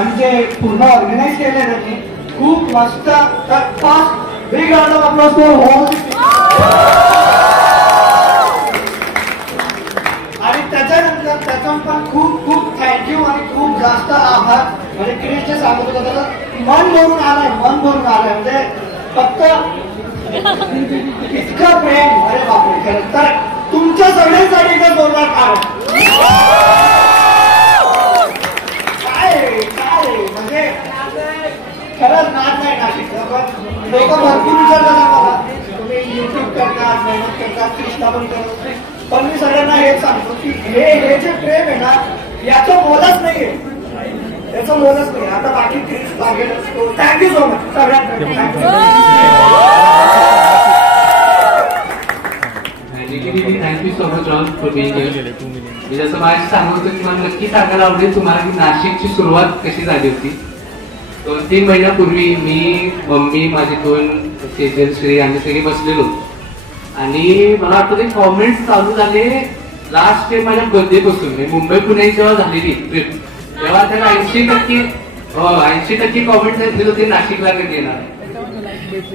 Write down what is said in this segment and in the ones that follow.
आणि जे पूर्ण ऑर्गनाईज केले त्यांनी खूप मस्त. Fast big round of applause for whole. आणि त्याच्यानंतर त्याचा पण खूप खूप थँक्यू आणि खूप जास्त आभार. म्हणजे क्रिश जे सांगत होतं त्याचं मन भरून आलंय, मन भरून आलंय. म्हणजे फक्त इतकं प्रेम. अरे बापरे. खरं तर तुमच्या सगळ्यांसाठी इथं जोरदार कारण काय म्हणजे खरंच नाद नाही नाशिकचा. पण लोक भरपूर विचार करतात मला, तुम्ही युट्यूब करतात, मेहनत करतात, कृष्णा पण करत. पण मी सगळ्यांना हेच सांगतो की हे जे प्रेम आहे ना, याचं मोलच नाहीये, याचं मोलच नाही. आता बाकी क्रिश लागेल. थँक्यू सो मच सगळ्यांना. Thank you so much all for being here. मी जसं माझ्या सांगत होतो की मला नक्की सांगायला आवडेल तुम्हाला की नाशिकची सुरुवात कशी झाली होती. 2-3 महिन्यापूर्वी मी, मम्मी, माझे 2 सेजल, श्री आम्ही सगळे बसलेलो आणि मला वाटतं ते कॉमेंट्स चालू झाले लास्ट डे माझ्या बर्थडे पासून. मुंबई पुणे जेव्हा झालेली ट्रिप तेव्हा त्याला 80% कॉमेंट झाले होते नाशिकला कधी येणार.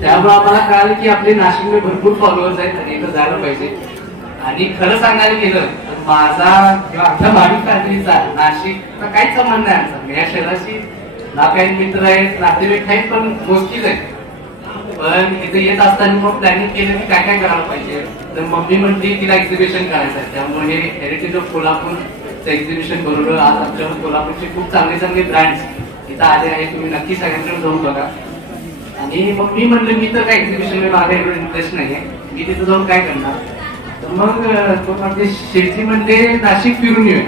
त्यामुळे आम्हाला कळालं की आपले नाशिकमध्ये भरपूर फॉलोअर्स आहेत आणि इथं जायला पाहिजे. आणि खरं सांगायला गेलं तर माझा किंवा आपल्या भाविक फॅमिलीचा नाशिकचा काहीच संबंध नाही आमचा. या शहराची ना काही मित्र आहेत, नातेवाईक आहेत, पण गोष्टीच आहेत. पण इथे येत असताना मग प्लॅनिंग केलं की काय काय करायला पाहिजे. तर मम्मी म्हणली तिला एक्झिबिशन करायचं आहे, त्यामुळे हे हेरिटेज ऑफ कोल्हापूरचं एक्झिबिशन बरोबर आज आमच्यावर कोल्हापूरचे खूप चांगले चांगले ब्रँड्स इथं आले आहेत. तुम्ही नक्की सगळ्यांकडे जाऊन बघा. आणि मग मी म्हणलं मी तर काय एक्झिबिशन मध्ये माझा एवढं इंटरेस्ट नाहीये, मी तिथं जाऊन काय करणार. तर मग तो म्हणजे शेती म्हणजे नाशिक फिरून येऊ.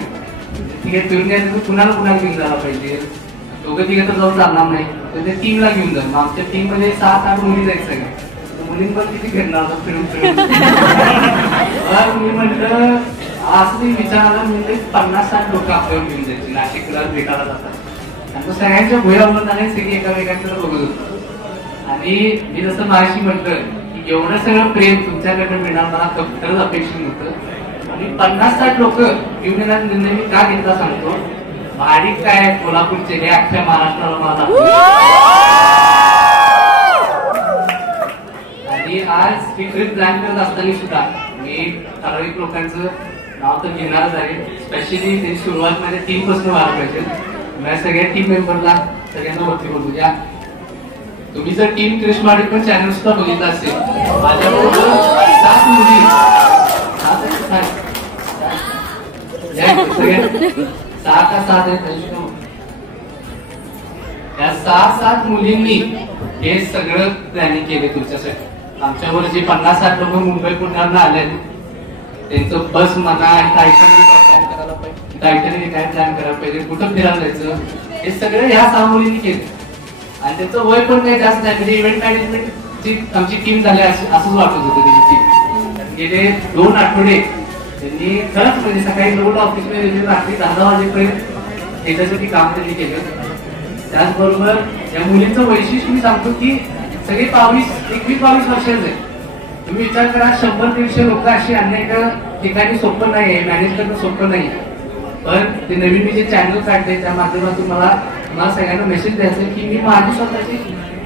ठीक आहे, फिरून यायचं कुणाला घेऊन जायला पाहिजे. दोघं तिघं तर जाऊन चालणार नाही, तर ते टीमला घेऊन जा. मग आमच्या टीम मध्ये 7-8 मुली जायचं सगळ्या. मुलींवर किती फिरणार होता फिरून फिरून. मी म्हटलं असं विचार आला, म्हणजे 50-60 लोक आपल्यावर घेऊन जायची नाशिकला भेटायला जातात. आणि मग सगळ्यांच्या भुयावर झाले, सगळी एकामेकांकडे बघत होतो. आणि मी जसं माझ्याशी म्हटलं की एवढं सगळं प्रेम तुमच्याकडनं मिळणार मला खरंच अपेक्षित नव्हतं. आणि 50-60 लोक घेऊन येण्याचा निर्णय मी का घेतला सांगतो. भाविक काय कोल्हापूरचे हे अख्ख्या महाराष्ट्राला मला. आणि आज ही ट्रिप प्लॅन करत असताना सुद्धा मी ठराविक लोकांचं नाव तर घेणारच आहे. स्पेशली त्याची सुरुवात माझ्या टीम पासून व्हायला पाहिजे. माझ्या सगळ्या टीम मेंबरला सगळ्यांना वरती बोलू द्या. तुम्ही जर टीम क्रिश माडिक पण चॅनल सुद्धा बघितला असेल, माझ्याबरोबर 7 मुली, 6 का 7 आहेत. या 6-7 मुलींनी हे सगळं प्लॅनिंग केले तुमच्यासाठी. आमच्यावर जे 50-60 लोक मुंबई पुण्याला आले त्यांचं बस म्हणा, काय प्लॅन करायला पाहिजे, कुठं फिरायला जायचं, हे सगळं ह्या 6 मुलींनी केले. आणि त्याचं वय पण काही जास्त नाही. म्हणजे इव्हेंट मॅनेजमेंटची आमची टीम झाली असंच वाटत होतं त्यांची. गेले 2 आठवडे त्यांनी खरंच म्हणजे सकाळी 9 ऑफिसमध्ये रात्री 10 वाजेपर्यंत याच्यासाठी काम त्यांनी केलं. त्याचबरोबर या मुलींचं वैशिष्ट्य मी सांगतो की सगळे 21-22 वर्षाचे आहे. तुम्ही विचार करा, 100-150 लोक अशी अनेक ठिकाणी सोपं नाही आहे, मॅनेज करणं सोपं नाही. पण ते नवीन मी जे चॅनल काढले त्या माध्यमातून मला सगळ्यांना मेसेज द्यायचा की मी माझी स्वतःची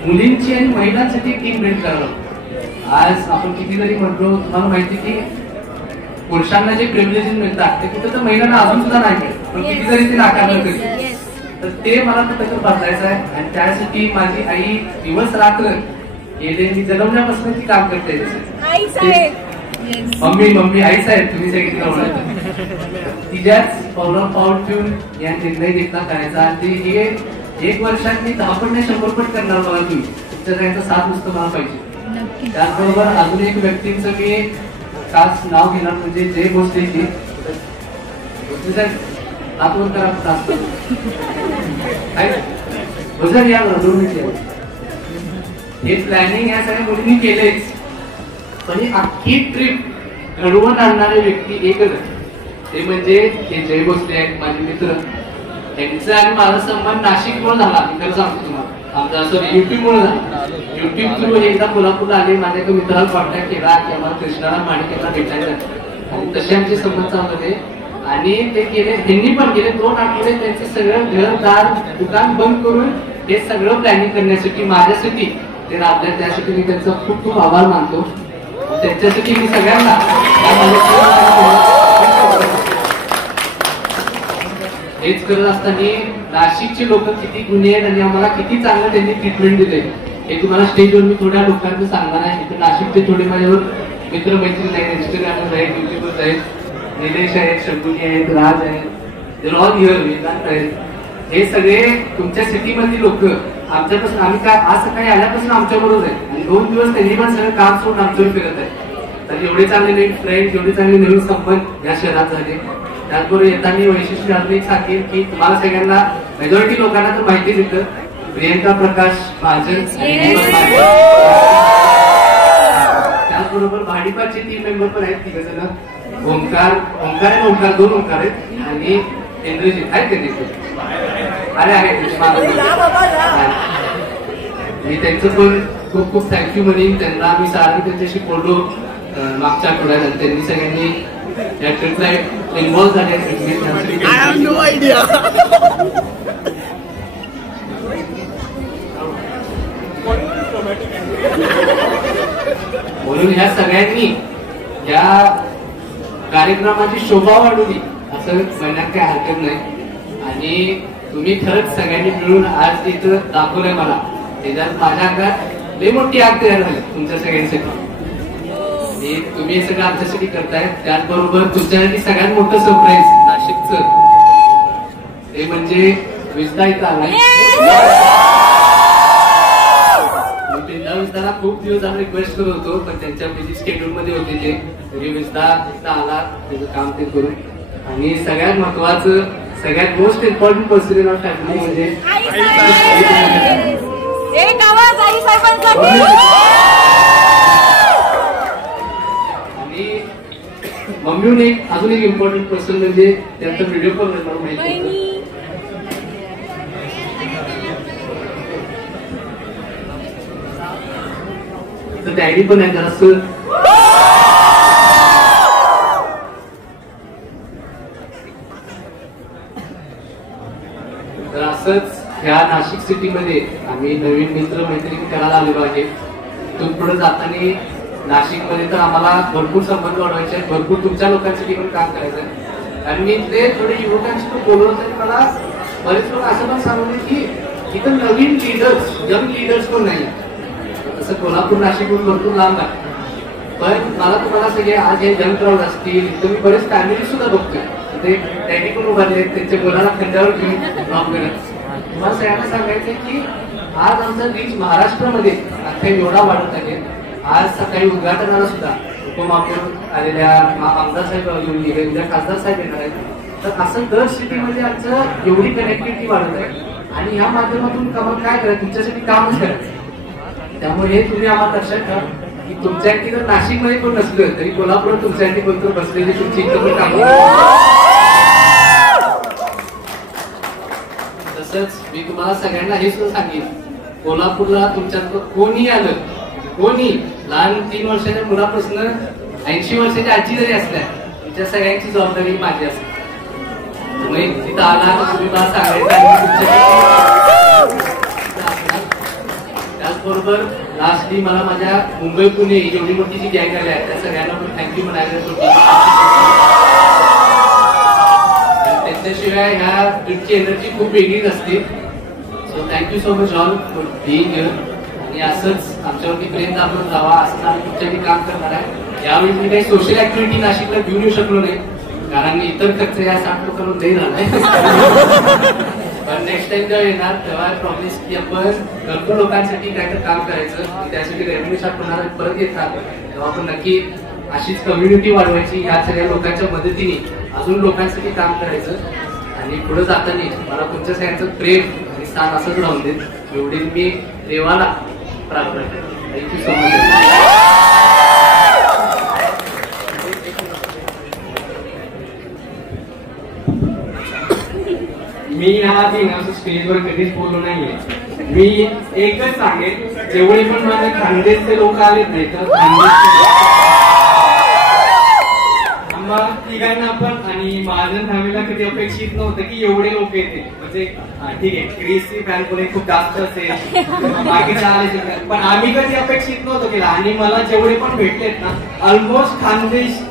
मुलींची आणि महिलांसाठी टीम बिल्ड करणार. आज आपण किती जरी म्हटलो, तुम्हाला माहिती की पुरुषांना जे प्रिव्हिलेजेस मिळतात ते कुठे तर महिलांना अजून सुद्धा नाही मिळत. पण किती जरी ते नाकारलं तरी, तर ते मला कुठं बदलायचं आहे. आणि त्यासाठी माझी आई दिवस रात्र गेले, मी जन्मल्यापासून ती काम करते. मम्मी आई साहेब तुम्ही सगळी तिला ओळखता. तिच्याच पाऊल ठेवून या निर्णय घेतला करायचा. आणि हे 1 वर्षात मी 10 पट नाही 100 पट करणार. मला तुम्ही तुमच्या सगळ्यांचा साथ नुसतं मला पाहिजे. त्याचबरोबर अजून एक व्यक्तींचं मी खास नाव घेणार, म्हणजे जय भोसलेजी. आठवण करा या 2 मिनिट. हे प्लॅनिंग या सगळ्या मुलींनी केलेच, पण ही अख्खी ट्रिप घडवून आणणारे व्यक्ती एकच आहे, ते म्हणजे हे जय भोसले आहेत, माझे मित्र. त्यांचा आणि माझा संबंध नाशिकमुळे झाला. मी खरं सांगतो तुम्हाला, आमचा असं युट्यूबमुळे झाला. युट्यूब थ्रू एकदा कोल्हापूरला आले, माझ्या एका मित्राला कॉन्टॅक्ट केला की आम्हाला कृष्णाला माणिकेला भेटायचं. आणि तसे आमचे संबंध चालू होते. आणि ते गेले, त्यांनी पण गेले 2 आठवडे त्यांचे सगळं घरदार दुकान बंद करून हे सगळं प्लॅनिंग करण्यासाठी माझ्यासाठी ते राबले. त्यासाठी मी त्यांचा खूप खूप आभार मानतो. त्यांच्यासाठी मी सगळ्यांना हेच करत असताना नाशिकचे लोक किती गुन्हे आहेत आणि आम्हाला किती चांगलं त्यांनी ट्रीटमेंट दिले हे तुम्हाला स्टेजवर मी थोड्या लोकांचं सांगणार आहे. इथे नाशिकचे थोडे माझ्यावर मित्रमैत्रीण आहेत, इंस्टाग्रामवर आहेत, युट्यूबवर आहेत, निलेश आहेत, शंभुनी आहेत, राज आहेत, ऑल हिअर, वेदांत आहेत. हे सगळे तुमच्या सिटीमधली लोक आमच्यापासून, आम्ही काय आज सकाळी आल्यापासून आमच्याबरोबर आहे आणि 2 दिवस त्यांनी पण सगळं काम सोडून आमच्यावर फिरत आहे. तर एवढे चांगले नवीन फ्रेंड्स, एवढे चांगले नवीन संबंध या शहरात झाले. त्याचबरोबर येताना वैशिष्ट्य अजून एक सांगेन की तुम्हाला सगळ्यांना, मेजॉरिटी लोकांना तर माहितीच येतं, प्रियंका प्रकाश महाजन, त्याचबरोबर भाडीपाचे 3 मेंबर पण आहेत, 3 जण, ओंकार आणि ओंकार, 2 ओंकार आहेत आणि इंद्रजित आहेत ते तिथे. अरे आहेत मी त्यांचं पण खूप खूप थँक्यू म्हणेन त्यांना. आम्ही सारखं त्यांच्याशी बोललो मागच्या आठवड्यात, त्यांनी सगळ्यांनी या ट्रिपला इन्व्हॉल्व झाले. म्हणून ह्या सगळ्यांनी या कार्यक्रमाची शोभा वाढवली असं म्हणण्यात काही हरकत नाही. आणि तुम्ही खरंच सगळ्यांनी मिळून आज इथं दाखवलंय मला. त्याच्यात माझ्या अंगात लई मोठी आग तयार झाली तुमच्या सगळ्यांसाठी. तुम्ही हे सगळं आमच्यासाठी करताय. त्याचबरोबर तुमच्यासाठी सगळ्यात मोठं सरप्राईज नाशिकचं ते म्हणजे विजदा इथं आलाय. विजदाला खूप दिवस झाला रिक्वेस्ट करत होतो, पण त्यांच्या बिझी शेड्यूल मध्ये होते ते. तरी विजदा इथं आला, त्याचं काम ते करून. आणि सगळ्यात महत्वाचं, सगळ्यात most important person in our family म्हणजे आणि मम्मीहून एक अजून एक इम्पॉर्टंट पर्सन म्हणजे त्यांचा व्हिडिओ कॉल मला माहिती. डॅडी पण आहे जरासं. तर असंच ह्या नाशिक सिटीमध्ये आम्ही नवीन मित्र मैत्रिणी करायला आलेलो आहे. तिथून पुढे जाताना नाशिकमध्ये तर आम्हाला भरपूर संबंध वाढवायचे आहेत, भरपूर तुमच्या लोकांसाठी पण काम करायचं आहे. आणि मी ते थोडे युवकांशी तो बोलवत आहे. मला बरेच लोक असं पण सांगले की इथं नवीन लीडर्स, यंग लीडर्स पण नाही. तसं कोल्हापूर नाशिकहून भरपूर लांब आहे, पण मला तुम्हाला सगळे आज हे यंग क्राऊड असतील, तुम्ही बरेच फॅमिली सुद्धा बघतोय. ते डॅडी पण उभारले, त्यांच्या मुलाला खांद्यावर घेऊन काम करत. तुम्हाला सगळ्यांना सांगायचंय की आज आमचा रीच महाराष्ट्रामध्ये अख्खा एवढा वाढत आहे. आज सकाळी उद्घाटनाला सुद्धा उपमहापौर आलेल्या, आमदार साहेब घेऊन गेले, उद्या खासदार साहेब येणार आहेत. तर असं दर सिटीमध्ये आमचं एवढी कनेक्टिव्हिटी वाढत आहे. आणि या माध्यमातून काय करायचं, तुमच्यासाठी कामच करायचं. त्यामुळे हे तुम्ही आम्हाला लक्षात ठेवा की तुमच्यासाठी जर नाशिकमध्ये कोण नसलं तरी कोल्हापुरात तुमच्यासाठी कोणतं बसलेली तुमची इथं पण काम. तसंच मी तुम्हाला सगळ्यांना हे सुद्धा सांगेन, कोल्हापूरला तुमच्यात कोणी आलं, कोणी लहान 3 वर्षाच्या मुलापासून 80 वर्षाच्या आजी जरी असल्या, तुमच्या सगळ्यांची जबाबदारी माझी असते. तुम्ही तिथं आला तुम्ही मला सांगायचं. त्याचबरोबर लास्टली मला माझ्या मुंबई पुणे एवढी मोठी जी गँग आली आहे त्या सगळ्यांना पण थँक्यू म्हणायला. त्याच्याशिवाय ह्या ट्रिपची एनर्जी खूप वेगळीच असते. So thank you so much all for being here. आणि असंच आमच्यावरती प्रेम दाखवून जावा, असंच आम्ही तुमच्यासाठी काम करणार आहे. यावेळी मी काही सोशल ऍक्टिव्हिटी नाशिकला घेऊन येऊ शकलो नाही, कारण इतर खर्च या 60 लोकांना नाही झालाय. पण नेक्स्ट टाइम जेव्हा येणार तेव्हा प्रॉमिस की आपण भरपूर लोकांसाठी काय तर काम करायचं, त्यासाठी रेव्हेन्यू साठवणार परत येतात तेव्हा आपण नक्की अशीच कम्युनिटी वाढवायची. ह्या सगळ्या लोकांच्या मदतीने अजून लोकांसाठी काम करायचं. आणि पुढे जाताना मला तुमच्या सगळ्यांचं प्रेम आणि साथ असंच राहून देत एवढी मी देवाला प्रार्थना करतो. Thank you so much. मी या स्टेजवर कधीच बोललो नाहीये. मी एकच सांगेन, जेवढे पण माझे खानदेशचे लोक आलेत नाही तर आम्हा तिघांना पण आणि माझ्या फॅमिलीला कधी अपेक्षित नव्हतं की एवढे लोक येतील. म्हणजे ठीक आहे, क्रिसची फॅन कोणी खूप जास्त असेल, बाकीच्या आले, पण आम्ही कधी अपेक्षित नव्हतं केलं. आणि मला जेवढे पण भेटलेत ना, ऑलमोस्ट खानदेशी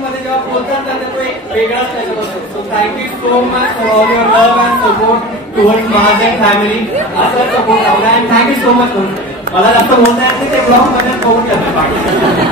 मध्ये जेव्हा बोलतात ना, तो एक वेगळाच त्याच्यात असतो. So thank you so much for all your love and support towards Mahajan family. असं सपोर्ट लावला. And thank you so much. मला जास्त बोलता येत नाही, ते ब्लॉग मध्ये बघून घेतात.